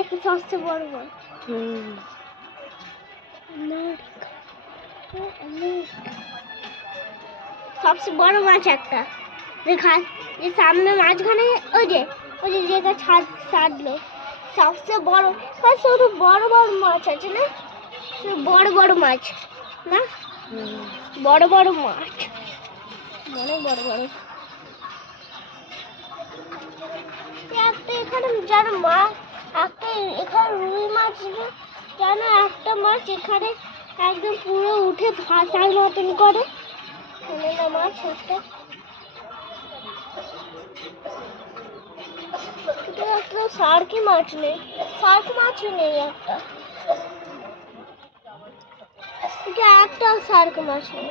একটা সবচেয়ে বড় মাছ। সবচেয়ে বড় মাছ একটা যে সামনে মাঝখানে ওই যে যেটা ছাড়লো সবচেয়ে বড় শুধু বড় বড় মাছ আছে না, বড় বড় মাছ না, বড় বড় মাছ, অনেক বড় বড়। একটা এখানে যেন মাছ, একটা এখানে রুই মাছ যেন একটা মাছ এখানে একদম পুরো উঠে ভাসার মতন করে মাছ একটা। একটা সার্কি মাছ নেই, সার্ক মাছ নেই একটা, একটা সার্ক মাছ নেই।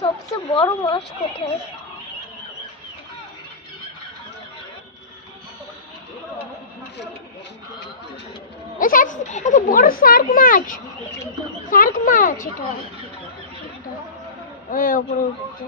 সবচেয়ে বড় মাছ কোথায়? একটা বড় শার্ক মাছ এটা উপরে উঠছে।